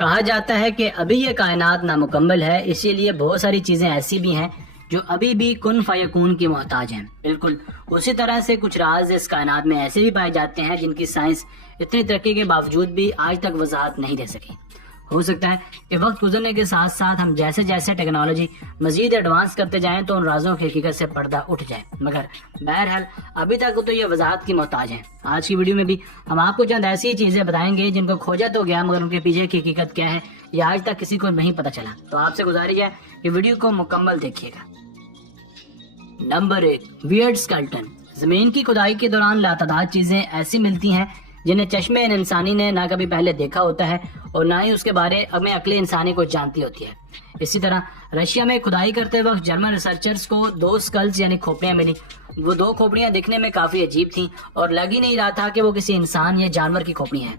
کہا جاتا ہے کہ ابھی یہ کائنات نامکمل ہے، اسی لیے بہت ساری چیزیں ایسی بھی ہیں جو ابھی بھی کن فیکون کی محتاج ہیں۔ بالکل اسی طرح سے کچھ راز اس کائنات میں ایسے بھی پائے جاتے ہیں جن کی سائنس اتنی ترقی کے باوجود بھی آج تک وضاحت نہیں دے سکی۔ ہو سکتا ہے کہ وقت گزرنے کے ساتھ ساتھ ہم جیسے جیسے ٹیکنالوجی مزید ایڈوانس کرتے جائیں تو ان رازوں کی حقیقت سے پردہ اٹھ جائے، مگر بہرحال ابھی تک تو یہ وضاحت کی محتاج ہیں۔ آج کی ویڈیو میں بھی ہم آپ کو چند ایسی چیزیں بتائیں گے جن کو کھوجا تو گیا مگر ان کے پیچھے کی حقیقت کیا ہے یہ آج تک کسی کو نہیں پتہ چلا، تو آپ سے گزارش ہے کہ ویڈیو کو مکمل دیکھیے گا۔ Number 1، weird اسکلٹن۔ زمین کی کھدائی کے دوران لاتعداد چیزیں ایسی ملتی ہیں جنہیں چشمے انسانی نے نہ کبھی پہلے دیکھا ہوتا ہے اور نہ ہی اس کے بارے میں عقل انسانی کو جانتی ہوتی ہے۔ اسی طرح رشیا میں کھدائی کرتے وقت جرمن ریسرچرز کو 2 سکلز یعنی کھوپڑیاں ملی۔ وہ 2 کھوپڑیاں دکھنے میں کافی عجیب تھیں اور لگ ہی نہیں رہا تھا کہ وہ کسی انسان یا جانور کی کھوپڑیاں ہیں۔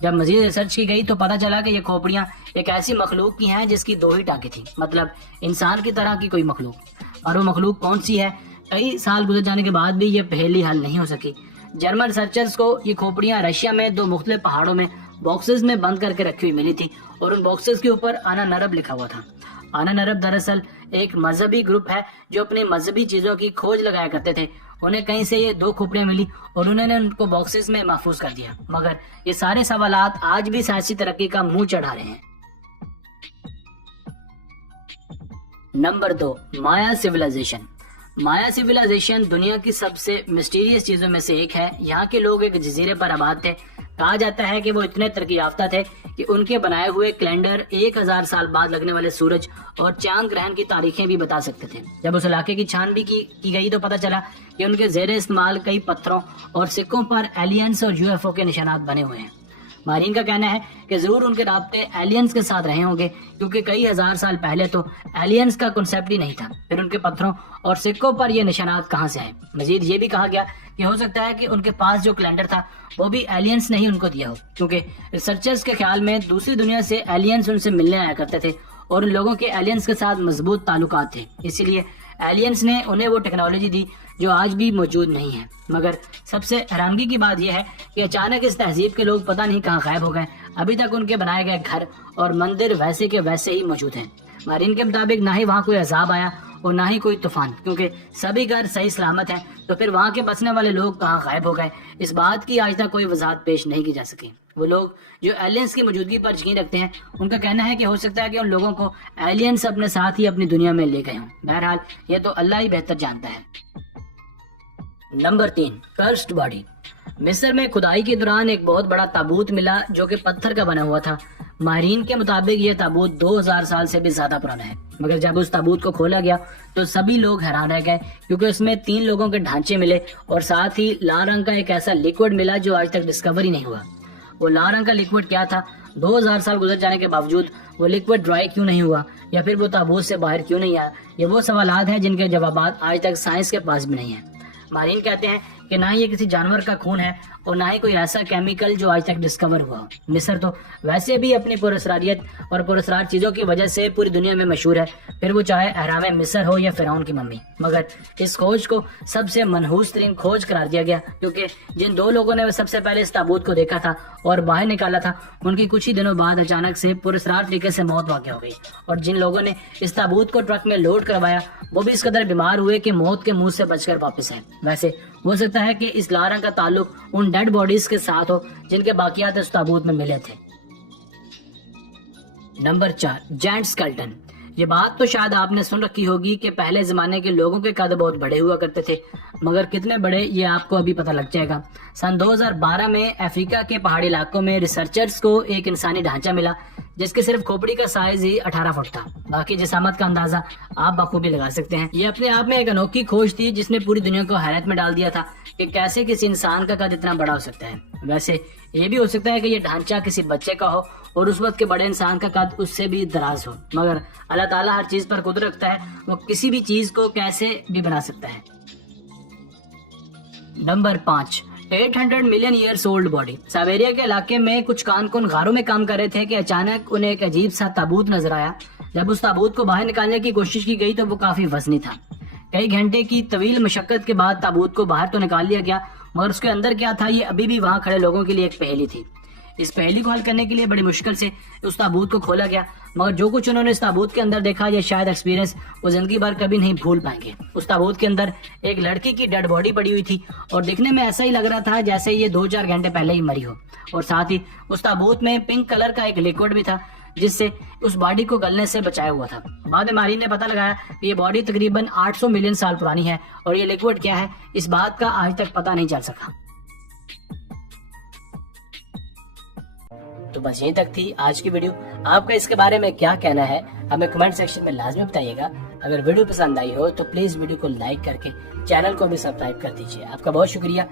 جب مزید ریسرچ کی گئی تو پتہ چلا کہ یہ کھوپڑیاں ایک ایسی مخلوق کی ہیں جس کی 2 ہی ٹانگیں تھیں، مطلب انسان کی طرح کی کوئی مخلوق۔ اور وہ مخلوق کون سی ہے؟ کئی سال گزر جانے کے بعد بھی یہ پہلی حل نہیں ہو سکی۔ جرمن ریسرچرز کو یہ کھوپڑیاں رشیا میں 2 مختلف پہاڑوں میں باکسز میں بند کر کے رکھی ہوئی ملی تھی اور ان باکسز کے اوپر آنا نرب لکھا ہوا تھا۔ آنا نرب دراصل ایک مذہبی گروپ ہے جو اپنی مذہبی چیزوں کی کھوج لگایا کرتے تھے۔ انہیں کہیں سے یہ 2 کھوپڑیاں ملی اور انہوں نے ان کو باکسز میں محفوظ کر دیا، مگر یہ سارے سوالات آج بھی سائنسی ترقی کا منہ چڑھا رہے ہیں۔ نمبر 2، مایا سویلائزیشن۔ مایا سویلائزیشن دنیا کی سب سے مسٹیریس چیزوں میں سے ایک ہے۔ یہاں کے لوگ ایک جزیرے پر آباد تھے۔ کہا جاتا ہے کہ وہ اتنے ترقی یافتہ تھے کہ ان کے بنائے ہوئے کیلنڈر 1000 سال بعد لگنے والے سورج اور چاند گرہن کی تاریخیں بھی بتا سکتے تھے۔ جب اس علاقے کی چھان بھی کی گئی تو پتہ چلا کہ ان کے زیر استعمال کئی پتھروں اور سکوں پر ایلینز اور UFO کے نشانات بنے ہوئے ہیں۔ ماہرین کا کہنا ہے کہ ضرور ان کے رابطے ایلینز کے ساتھ رہے ہوں گے، کیونکہ کئی ہزار سال پہلے تو ایلینز کا کنسیپٹ ہی نہیں تھا۔ پھر ان کے پتھروں اور سکوں پر یہ نشانات کہاں سے آئے؟ مزید یہ بھی کہا گیا کہ ہو سکتا ہے کہ ان کے پاس جو کیلنڈر تھا وہ بھی ایلینز نے ہی ان کو دیا ہو، کیونکہ ریسرچرز کے خیال میں دوسری دنیا سے ایلینز ان سے ملنے آیا کرتے تھے اور ان لوگوں کے ایلینز کے ساتھ مضبوط تعلقات تھے، اسی لیے ایلینز نے انہیں وہ ٹیکنالوجی دی جو آج بھی موجود نہیں ہے۔ مگر سب سے حیرانگی کی بات یہ ہے کہ اچانک اس تہذیب کے لوگ پتہ نہیں کہاں غائب ہو گئے۔ ابھی تک ان کے بنائے گئے گھر اور مندر ویسے کے ویسے ہی موجود ہیں۔ ماہرین کے مطابق نہ ہی وہاں کوئی عذاب آیا اور نہ ہی کوئی طوفان، کیونکہ سبھی گھر صحیح سلامت ہیں، تو پھر وہاں کے بسنے والے لوگ کہاں غائب ہو گئے؟ اس بات کی آج تک کوئی وضاحت پیش نہیں کی جا سکی۔ وہ لوگ جو ایلینز کی موجودگی پر یقین رکھتے ہیں ان کا کہنا ہے کہ ہو سکتا ہے کہ ان لوگوں کو ایلینز اپنے ساتھ ہی اپنی دنیا میں لے گئے ہوں۔ بہرحال یہ تو اللہ ہی بہتر جانتا ہے۔ Number 3، cursed body. مصر میں کھدائی کے دوران ایک بہت بڑا تابوت ملا جو کہ پتھر کا بنا ہوا تھا۔ ماہرین کے مطابق یہ تابوت 2000 سال سے بھی زیادہ پرانا ہے، مگر جب اس تابوت کو کھولا گیا تو سبھی لوگ حیران رہ گئے، کیونکہ اس میں 3 لوگوں کے ڈھانچے ملے اور ساتھ ہی لال رنگ کا ایک ایسا لیکوڈ ملا جو آج تک ڈسکور ہی نہیں ہوا۔ وہ لال رنگ کا لیکوڈ کیا تھا؟ 2000 سال گزر جانے کے باوجود وہ لیکوڈ ڈرائی کیوں نہیں ہوا، یا پھر وہ تابوت سے باہر کیوں نہیں آیا؟ یہ وہ سوالات ہیں جن کے جوابات آج تک سائنس کے پاس بھی نہیں ہیں۔ ماہرین کہتے ہیں کہ نہ ہی یہ کسی جانور کا خون ہے اور نہ ہی کوئی ایسا کیمیکل جو آج تک ڈسکور ہوا۔ مصر تو ویسے بھی اپنی پراسراریت اور پراسرار چیزوں کی وجہ سے پوری دنیا میں مشہور ہے، پھر وہ چاہے اہرام مصر ہو یا فرعون کی ممی۔ مگر اس کھوج کو سب سے منحوس ترین کھوج قرار دیا گیا، کیونکہ جن 2 لوگوں نے سب سے پہلے اس تابوت کو دیکھا تھا اور باہر نکالا تھا ان کی کچھ ہی دنوں بعد اچانک سے پراسرار طریقے سے موت واقع ہو گئی، اور جن لوگوں نے اس تابوت کو ٹرک میں لوڈ کروایا وہ بھی اس قدر بیمار ہوئے کہ موت کے منہ سے بچ کر واپس آئے۔ ویسے ہو سکتا ہے کہ اس لال رنگ کا تعلق ان ڈیڈ باڈیز کے ساتھ ہو جن کے باقیات اس تابوت میں ملے تھے۔ Number 4، giant skeleton. یہ بات تو شاید آپ نے سن رکھی ہوگی کہ پہلے زمانے کے لوگوں کے قد بہت بڑے ہوا کرتے تھے، مگر کتنے بڑے یہ آپ کو ابھی پتہ لگ جائے گا۔ سن 2012 میں افریقہ کے پہاڑی علاقوں میں ریسرچرز کو ایک انسانی ڈھانچہ ملا جس کے صرف کھوپڑی کا سائز ہی 18 فٹ تھا۔ باقی جسامت کا اندازہ آپ بخوبی لگا سکتے ہیں۔ یہ اپنے آپ میں ایک انوکھی کھوج تھی جس نے پوری دنیا کو حیرت میں ڈال دیا تھا کہ کیسے کسی انسان کا قد اتنا بڑا ہو سکتا ہے۔ ویسے یہ بھی ہو سکتا ہے کہ یہ ڈھانچہ کسی بچے کا ہو اور اس وقت کے بڑے انسان کا قد اس سے بھی دراز ہو، مگر اللہ تعالیٰ ہر چیز پر قدرت رکھتا ہے، وہ کسی بھی چیز کو کیسے بھی بنا سکتا ہے۔ Number 5، 800 million years old body. Siberia کے علاقے میں کچھ کان غاروں میں کام کر رہے تھے کہ اچانک انہیں ایک عجیب سا تابوت نظر آیا۔ جب اس تابوت کو باہر نکالنے کی کوشش کی گئی تو وہ کافی وزنی تھا۔ کئی گھنٹے کی طویل مشقت کے بعد تابوت کو باہر تو نکال لیا گیا، مگر اس کے اندر کیا تھا یہ ابھی بھی وہاں کھڑے لوگوں کے لیے ایک پہیلی تھی۔ اس پہیلی کو حل کرنے کے لیے بڑی مشکل سے اس تابوت کو کھولا گیا، مگر جو کچھ انہوں نے اس تابوت کے اندر دیکھا یہ شاید ایکسپیرینس وہ زندگی بھر کبھی نہیں بھول پائیں گے۔ اس تابوت کے اندر ایک لڑکی کی ڈیڈ باڈی پڑی ہوئی تھی اور دیکھنے میں ایسا ہی لگ رہا تھا جیسے یہ 2-4 گھنٹے پہلے ہی مری ہو، اور ساتھ ہی اس تابوت میں پنک کلر کا ایک لیکوڈ بھی تھا جس سے اس باڈی کو گلنے سے بچایا ہوا تھا۔ بعد میں ماہرین نے پتہ لگایا کہ یہ باڈی تقریباً 800 ملین سال پرانی ہے اور یہ لیکوڈ کیا ہے اس بات کا آج تک پتہ نہیں چل سکا۔ تو بس یہیں تک تھی آج کی ویڈیو۔ آپ کا اس کے بارے میں کیا کہنا ہے ہمیں کمنٹ سیکشن میں لازمی بتائیے گا۔ اگر ویڈیو پسند آئی ہو تو پلیز ویڈیو کو لائک کر کے چینل کو بھی سبسکرائب کر دیجیے۔ آپ کا بہت شکریہ۔